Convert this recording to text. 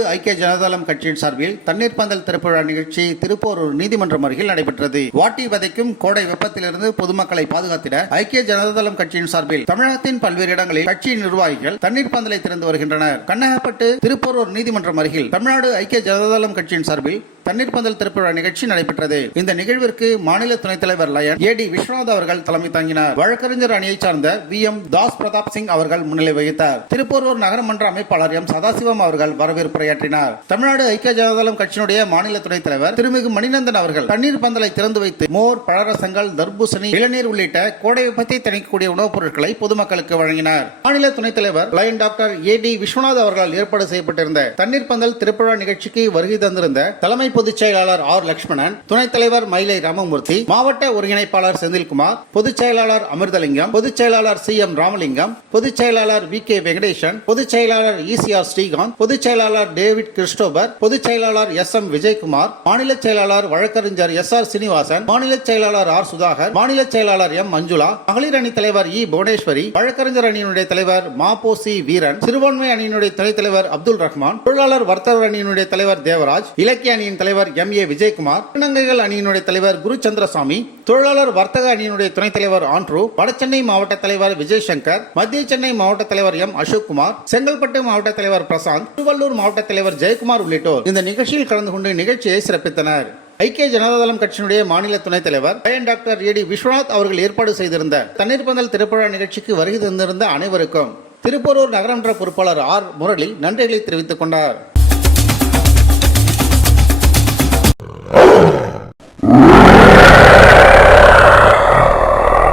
தமிழ்நாடு ஐக்கிய ஜனதாதளம் கட்சியின் சார்பில் தண்ணீர் பந்தல் திறப்புழா நிகழ்ச்சி திருப்போரூர் நீதிமன்றம் அருகில் நடைபெற்றது. வாட்டி வதைக்கும் கோடை வெப்பத்திலிருந்து பொதுமக்களை பாதுகாத்திட ஐக்கிய ஜனதாதளம் கட்சியின் சார்பில் தமிழகத்தின் பல்வேறு இடங்களில் கட்சியின் நிர்வாகிகள் தண்ணீர் பந்தலை திறந்து வருகின்றனர். கண்ணகப்பட்டு திருப்போரூர் நீதிமன்றம் அருகில் தமிழ்நாடு ஐக்கிய ஜனதாதளம் கட்சியின் சார்பில் தண்ணீர் பந்தல் திறப்புழா நிகழ்ச்சி நடைபெற்றது. இந்த நிகழ்விற்கு மாநில துணைத் தலைவர் லயன் ஏ டி விஸ்வநாத் அவர்கள் தலைமை தாங்கினார். வழக்கறிஞர் அணியைச் சார்ந்த வி எம் தாஸ் பிரதாப் சிங் அவர்கள் முன்னிலை வகித்தார். திருப்போரூர் நகரமன்ற அமைப்பாளர் எம் சதாசிவம் அவர்கள் உரையாற்றினார். தமிழ்நாடு ஐக்கிய ஜனதாதளம் கட்சியினுடைய மாநில துணைத் தலைவர் திருமிகு மணிநந்தன் அவர்கள் தண்ணீர் பந்தலை திறந்து வைத்து மோர் பழரசங்கள் தர்பூசணி இளநீர் உள்ளிட்ட கோடை வெப்பத்தை தணிக்கக்கூடிய உணவுப் பொருட்களை பொதுமக்களுக்கு வழங்கினார். மாநில துணைத் தலைவர் lion doctor A D Viswanath அவர்களால் ஏற்பாடு செய்யப்பட்டிருந்த தண்ணீர் பந்தல் திருப்புழா நிகழ்ச்சிக்கு வருகை தந்திருந்த தலைமை பொதுச் செயலாளர் ஆர் லட்சுமணன் துணைத் தலைவர் மயிலை ராமமூர்த்தி மாவட்ட ஒருங்கிணைப்பாளர் செந்தில்குமார் பொதுச் செயலாளர் அமிர்தலிங்கம் பொதுச் செயலாளர் சி எம் ராமலிங்கம் பொதுச் செயலாளர் வி கே வெங்கடேசன் பொதுச் செயலாளர் இசிஆர் ஸ்ரீகாந்த் பொதுச் செயலாளர் டேவிட் கிறிஸ்டோபர் பொதுச் செயலாளர் எஸ் எம் விஜயகுமார் மாநில செயலாளர் வழக்கறிஞர் எஸ் ஆர் சீனிவாசன் மாநில செயலாளர் ஆர் சுதாகர் மாநில செயலாளர் எம் மஞ்சுளா மகளிர் அணி தலைவர் இ புவனேஸ்வரி வழக்கறிஞர் அணியினுடைய தலைவர் மாபோ சி வீரன் சிறுபான்மை அணியினுடைய துணைத் தலைவர் அப்துல் ரஹ்மான் தொழிலாளர் வர்த்தகர் அணியினுடைய தலைவர் தேவராஜ் இலக்கிய அணியின் தலைவர் எம் ஏ விஜயகுமார் திருநங்கைகள் அணியினுடைய தலைவர் குரு சந்திரசாமி தொழிலாளர் வர்த்தக அணியினுடைய துணைத் தலைவர் ஆண்ட்ரூ வடசென்னை மாவட்ட தலைவர் விஜய் சங்கர் மத்திய சென்னை மாவட்ட தலைவர் எம் அசோக்குமார் செங்கல்பட்டு மாவட்ட தலைவர் பிரசாந்த் திருவள்ளூர் மாவட்ட தலைவர் ஜெயக்குமார் உள்ளிட்டோர் இந்த நிகழ்ச்சியில் கலந்து கொண்டு நிகழ்ச்சியை சிறப்பித்தனர். ஐக்கிய ஜனதாதளம் கட்சியினுடைய மாநில துணைத் தலைவர் பயன் டாக்டர் ஏ டி விஸ்வநாத் அவர்கள் ஏற்பாடு செய்திருந்த தண்ணீர் பந்தல் திருப்பழா நிகழ்ச்சிக்கு வருகை தந்திருந்த அனைவருக்கும் திருப்பரூர் நகரமன்ற பொறுப்பாளர் ஆர் முரளி நன்றிகளை தெரிவித்துக் கொண்டார்.